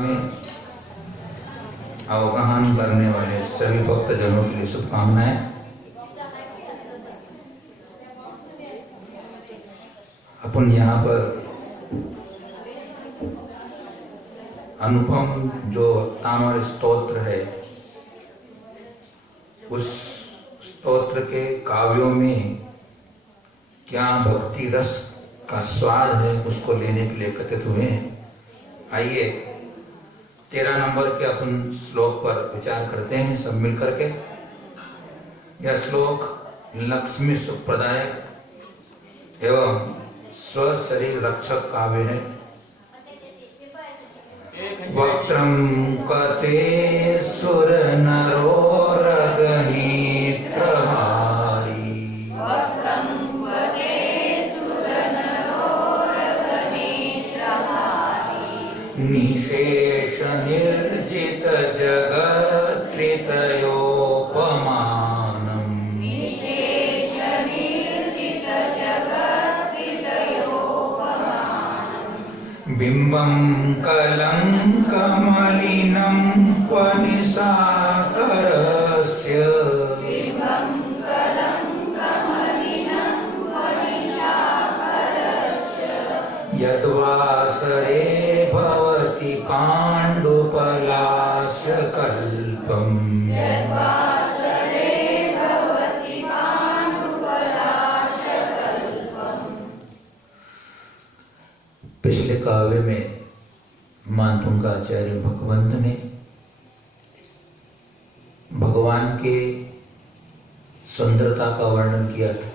में अवगाहन करने वाले सभी भक्तजनों के लिए शुभकामनाएं। अपन यहाँ पर अनुपम जो तामर स्तोत्र है, उस स्तोत्र के काव्यों में क्या भक्ति रस का स्वाद है, उसको लेने के लिए एकत्रित हुए हैं। आइए 13 नंबर के अपन श्लोक पर विचार करते हैं सब मिलकर के। यह श्लोक लक्ष्मी सुखप्रदायक एवं स्व शरीर रक्षक काव्य है। वक्त्रं कते सुर नरोरगनेत्रहारी निशेष निर्जित जगत्त्रितयोपमानम् बिम्बं कलङ्कमलिनं क्व निशाकरस्य यद्वासरे भवति पाण्डुपलाशकल्पम् पिछले काव्य में मातुंगाचार्य भगवंत ने भगवान के सुंदरता का वर्णन किया था।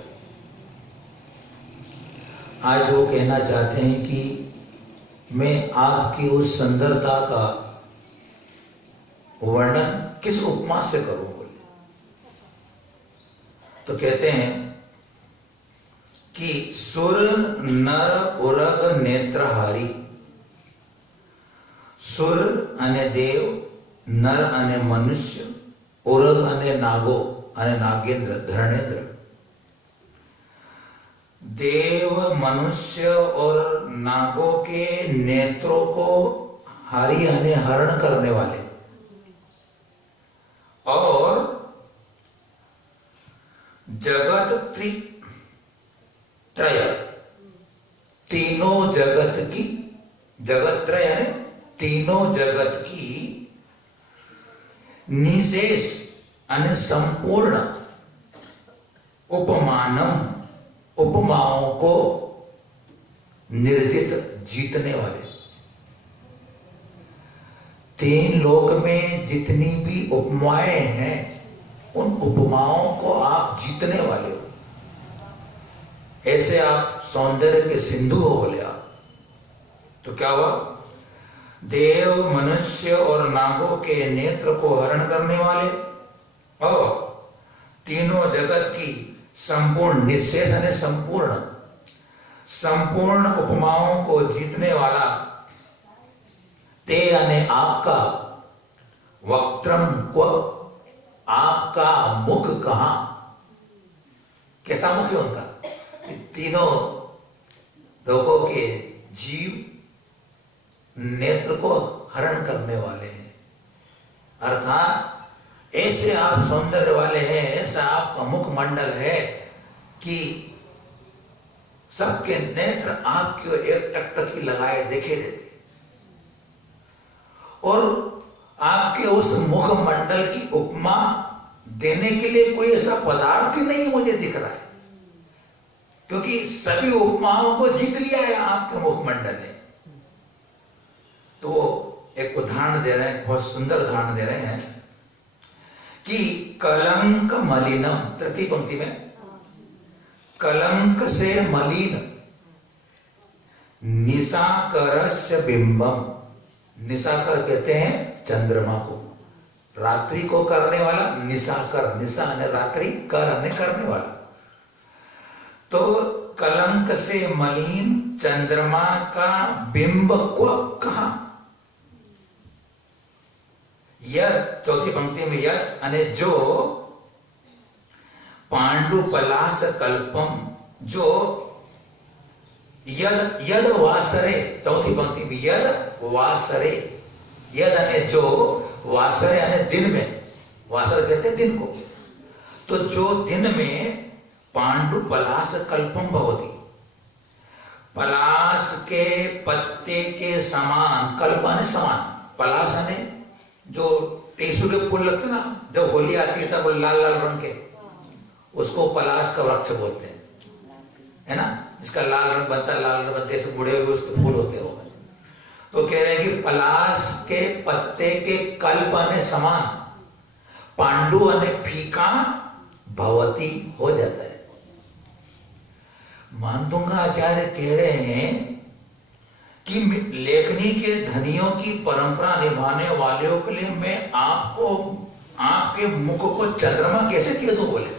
आज वो कहना चाहते हैं कि मैं आपकी उस सुंदरता का वर्णन किस उपमा से करूं बोले। तो कहते हैं कि सुर नर उरग नेत्रहारी। सुर अने देव, नर अने मनुष्य, उरग अने नागो अने नागेंद्र धरणेंद्र। देव, मनुष्य और नागों के नेत्रों को हारी यानी हरण करने वाले, और जगत त्रय, तीनों जगत की, जगत त्रय है तीनों जगत की निशेष यानी संपूर्ण, उपमानम उपमाओं को निर्जित जीतने वाले। तीन लोक में जितनी भी उपमाएं हैं उन उपमाओं को आप जीतने वाले हो। ऐसे आप सौंदर्य के सिंधु हो बोले आप। तो क्या हुआ? देव, मनुष्य और नागों के नेत्र को हरण करने वाले और तीनों जगत की संपूर्ण, निशेष यानी संपूर्ण उपमाओं को जीतने वाला ते यानी आपका, वक्त्रम को आपका मुख कहां, कैसा मुख है उनका? तीनों लोगों के जीव नेत्र को हरण करने वाले हैं। अर्थात ऐसे आप सौंदर्य वाले हैं, ऐसा आपका मुखमंडल है कि सबके नेत्र आपकी ओर एक टकटकी लगाए देखे रहते। और आपके उस मुखमंडल की उपमा देने के लिए कोई ऐसा पदार्थ ही नहीं मुझे दिख रहा है, क्योंकि सभी उपमाओं को जीत लिया है आपके मुखमंडल ने। तो एक उदाहरण दे रहे हैं, बहुत सुंदर उदाहरण दे रहे हैं कि कलंक मलिनम, तृतीय पंक्ति में कलंक से मलिन निशाकरस्य बिंबम। निशाकर कहते हैं चंद्रमा को, रात्रि को करने वाला निशाकर, निशा ने रात्रि, कर ने करने वाला। तो कलंक से मलिन चंद्रमा का बिंब को कहा? यह चौथी पंक्ति में यह अने जो पांडु पलाश कल्पम, जो यद वासरे, चौथी पंक्ति में यद वासरे, यद यानी जो, वासर यानी दिन में, वासर कहते हैं दिन को, तो जो दिन में पांडु पलाश कल्पम भवति, पलाश के पत्ते के समान, कल्प यानी समान, पलाश यानी जो टेसू के फूल लगते ना, जब होली आती है तब लाल लाल रंग के, उसको पलाश का वृक्ष बोलते हैं, है ना, जिसका लाल रंग बनता है, लाल रंग बनते से बुढ़े हुए उसके फूल होते हो। तो कह रहे हैं कि पलाश के पत्ते के कल्प ने समान, पांडु ने फीका भवती हो जाता है। मानदुंगा आचार्य कह रहे हैं कि लेखनी के धनियों की परंपरा निभाने वालों के लिए मैं आपको, आपके मुख को चंद्रमा कैसे कह दूं? बोले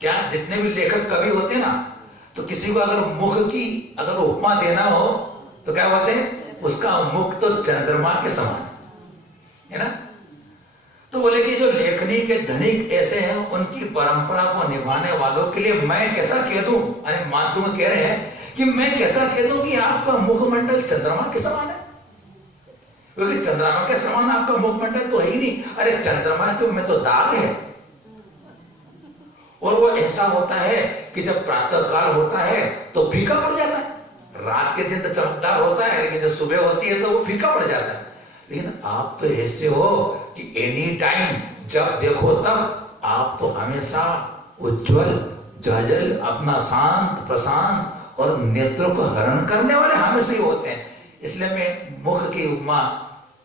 क्या जितने भी लेखक कवि होते हैं ना, तो किसी को अगर मुख की अगर उपमा देना हो तो क्या बोलते हैं? उसका मुख तो चंद्रमा के समान है ना। तो बोले कि जो लेखनी के धनिक ऐसे हैं, उनकी परंपरा को निभाने वालों के लिए मैं कैसा कह दूं? अरे मानदुंगा कह रहे हैं कि मैं कैसा कह दूं कि आपका मुखमंडल चंद्रमा के समान है, क्योंकि चंद्रमा के समान आपका मुखमंडल तो है ही नहीं। अरे चंद्रमा तो में तो दाग है, और वो ऐसा होता है कि जब प्रातः काल होता है तो फीका पड़ जाता है, रात के दिन तो चमकदार होता है, लेकिन जब सुबह होती है तो वो फीका पड़ जाता है। लेकिन आप तो ऐसे हो कि एनी टाइम जब देखो तब आप तो हमेशा उज्जवल जजल, अपना शांत प्रशांत और नेत्रों को हरण करने वाले हमेशा ही होते हैं। इसलिए मैं मुख की उपमा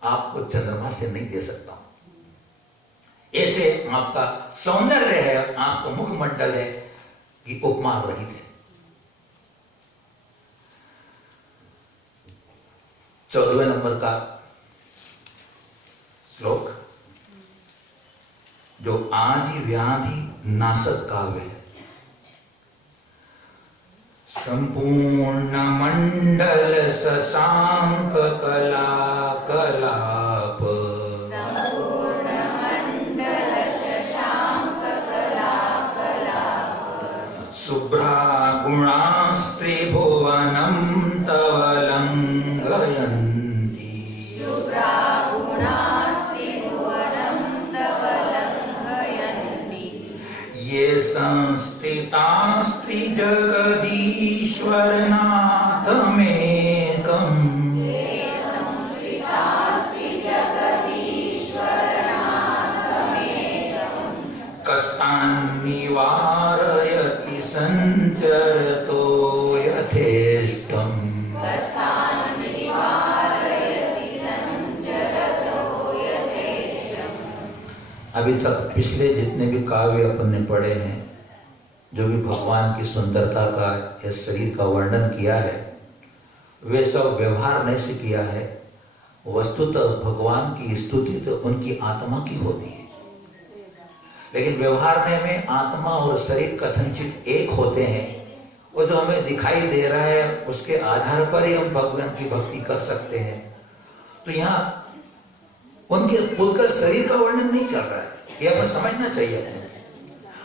आपको चंद्रमा से नहीं दे सकता हूं। ऐसे आपका सौंदर्य है, आपका मुखमंडल है कि उपमा रहित है। 14वें नंबर का श्लोक, जो आदि व्याधि नाशक काव्य है। संपूर्ण मंडल शशांक कला कलाप, शुभ्रा गुणास्त्रिभुवनं तव लंघयन्ति, ये संस्थितास्त्रिजगदीश्वरनाथमेकम्, कस्तान्निवारयति संचरतो यथेष्टम्। अभी तक पिछले जितने भी काव्य अपन ने पढ़े हैं, जो भी भगवान की सुंदरता का या शरीर का वर्णन किया है, वे सब व्यवहार नहीं से किया है। वस्तुतः भगवान की स्तुति तो उनकी आत्मा की होती है, लेकिन व्यवहारने में आत्मा और शरीर कथनचित एक होते हैं। वो जो हमें दिखाई दे रहा है उसके आधार पर ही हम भगवान की भक्ति कर सकते हैं। तो यहाँ उनके खुलकर शरीर का वर्णन नहीं चल रहा है, ये हमें समझना चाहिए।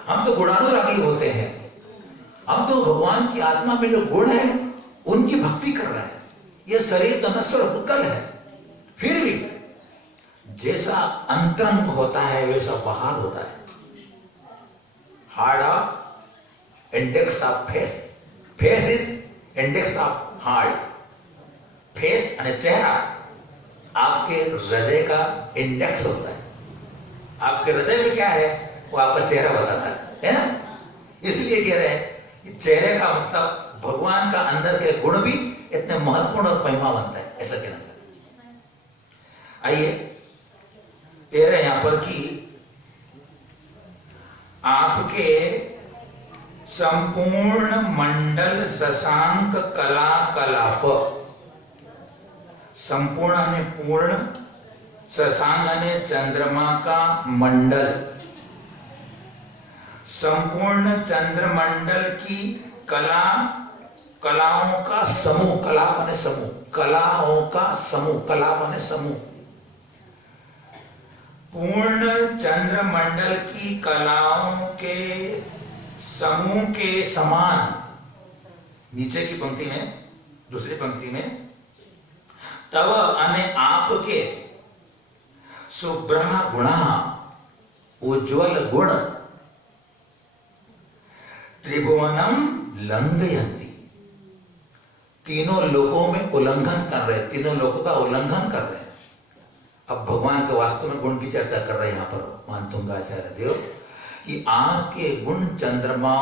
हम तो गुणानुरागी होते हैं, हम तो भगवान की आत्मा में जो गुण है उनकी भक्ति कर रहे हैं। ये शरीर तो नश्वर उत्कल है, फिर भी जैसा अंतरंग होता है वैसा बाहर होता है। Hard of index of face, face is index of heart. Face यानी चेहरा आपके हृदय का इंडेक्स होता है। आपके हृदय में क्या है वो आपका चेहरा बताता है ना। इसलिए कह रहे हैं कि चेहरे का मतलब भगवान का अंदर के गुण भी इतने महत्वपूर्ण और महिमा बनता है, ऐसा कहना चाहते हैं। आइए कह रहे हैं यहां पर कि आपके संपूर्ण मंडल शशांक कला कलाप, संपूर्ण ने पूर्ण, शशांक ने चंद्रमा का मंडल, संपूर्ण चंद्रमंडल की कला, कलाओं का समूह, कला माने समूह, कलाओं का समूह, कला माने समूह, पूर्ण चंद्रमंडल की कलाओं के समूह के समान। नीचे की पंक्ति में, दूसरी पंक्ति में, तव अने आपके शुभ्र गुण उज्ज्वल गुण त्रिभुवनम लंघयन्ति, तीनों लोकों में उल्लंघन कर रहे, तीनों लोकों का उल्लंघन कर रहे हैं। अब भगवान के वास्तव में गुण की चर्चा कर रहे हैं यहाँ पर मानतुंगाचार्य देव कि आपके गुण चंद्रमा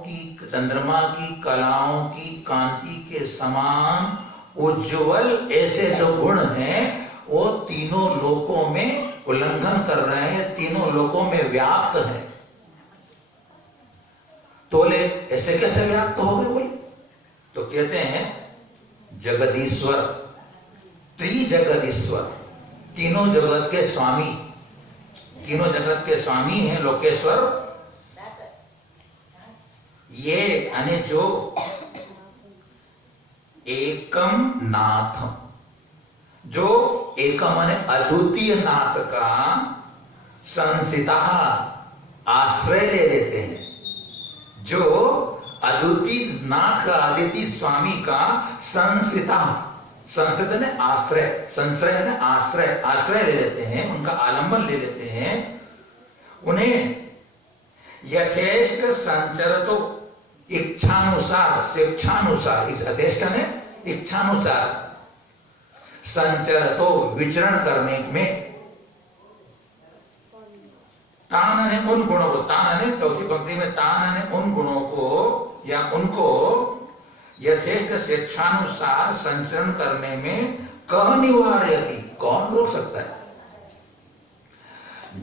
की कलाओं की कांति के समान उज्ज्वल ऐसे जो गुण हैं वो तीनों लोकों में उल्लंघन कर रहे हैं, तीनों लोकों में व्याप्त हैं। तो बोले ऐसे कैसे व्याप्त हो गए? बोले तो कहते हैं जगदीश्वर, त्रिजगदीश्वर, तीनों जगत के स्वामी, तीनों जगत के स्वामी हैं लोकेश्वर। ये यानी जो एकम नाथ, जो एकम माने अद्वितीय नाथ का संसिता आश्रय ले लेते हैं, जो अद्वितीय नाथ का अद्वितीय स्वामी का संसिता, संसित ने आश्रय, संश्रय ने आश्रय, आश्रय ले लेते हैं, उनका आलंबन ले लेते हैं, उन्हें यथेष्ट संचरतो इच्छानुसार, स्वेच्छानुसार, यथेष्ट ने इच्छानुसार संचरतो विचरण करने में, तान ने उन गुणों को, तान ने चौथी पंक्ति में तान ने उन गुणों को या उनको यथेष्ट स्वेच्छानुसार संचरण करने में कह निवार्यति, कौन रोक सकता है?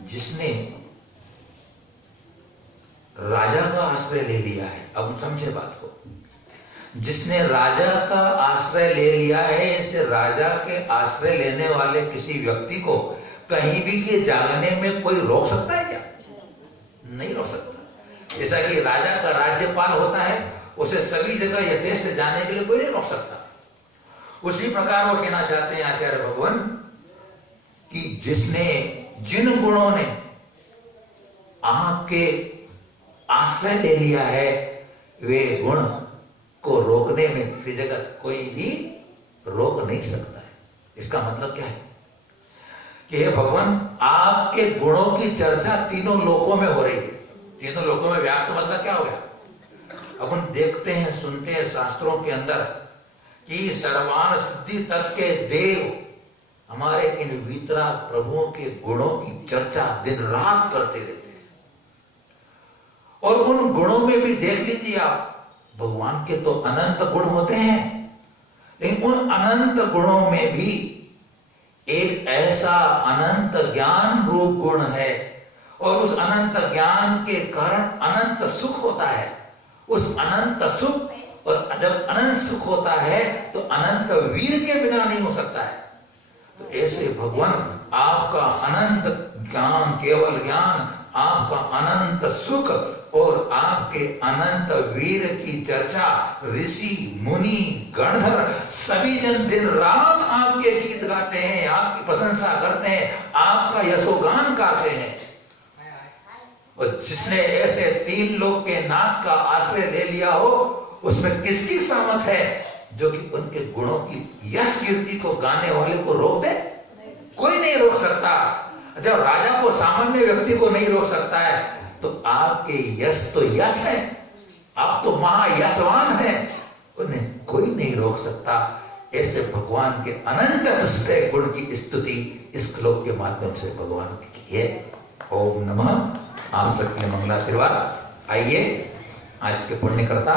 जिसने राजा का आश्रय ले लिया है। अब हम समझे बात को, जिसने राजा का आश्रय ले लिया है, इसे राजा के आश्रय लेने वाले किसी व्यक्ति को कहीं भी के जाने में कोई रोक सकता है क्या? नहीं रोक सकता। जैसा कि राजा का राज्यपाल होता है, उसे सभी जगह यथेष्ट जाने के लिए कोई नहीं रोक सकता। उसी प्रकार वो कहना चाहते हैं आचार्य भगवान कि जिसने, जिन गुणों ने आपके आश्रय ले लिया है, वे गुण को रोकने में त्रिजगत कोई भी रोक नहीं सकता है। इसका मतलब क्या है कि हे भगवान, आपके गुणों की चर्चा तीनों लोकों में हो रही है, तीनों लोकों में व्याप्त। मतलब क्या हो गया? अपन देखते हैं, सुनते हैं शास्त्रों के अंदर कि सर्वान सिद्धि तक के देव हमारे इन वितराग प्रभुओं के गुणों की चर्चा दिन रात करते रहते हैं। और उन गुणों में भी देख लीजिए आप, भगवान के तो अनंत गुण होते हैं, लेकिन उन अनंत गुणों में भी एक ऐसा अनंत ज्ञान रूप गुण है, और उस अनंत ज्ञान के कारण अनंत सुख होता है। उस अनंत सुख, और जब अनंत सुख होता है तो अनंत वीर के बिना नहीं हो सकता है। तो ऐसे भगवान आपका अनंत ज्ञान, केवल ज्ञान, आपका अनंत सुख और आपके अनंत वीर की चर्चा ऋषि मुनि गणधर सभी जन दिन रात आपके गीत गाते हैं, आपकी प्रशंसा करते हैं, आपका यशोगान गाते हैं। और जिसने ऐसे तीन लोक के नाथ का आश्रय ले लिया हो, उसमें किसकी सामर्थ है जो कि उनके गुणों की यश कीर्ति को गाने वाले को रोक दे? कोई नहीं रोक सकता। जब राजा को, सामान्य व्यक्ति को नहीं रोक सकता है, तो आपके यश तो यश है, आप तो महायशवान हैं, उन्हें कोई नहीं रोक सकता। ऐसे भगवान के अनंत तुष्ट गुण की स्तुति इस श्लोक के माध्यम से भगवान की है। ओम नमः। आप सबके लिए मंगलाशीर्वाद। आइए आज के पुण्य करता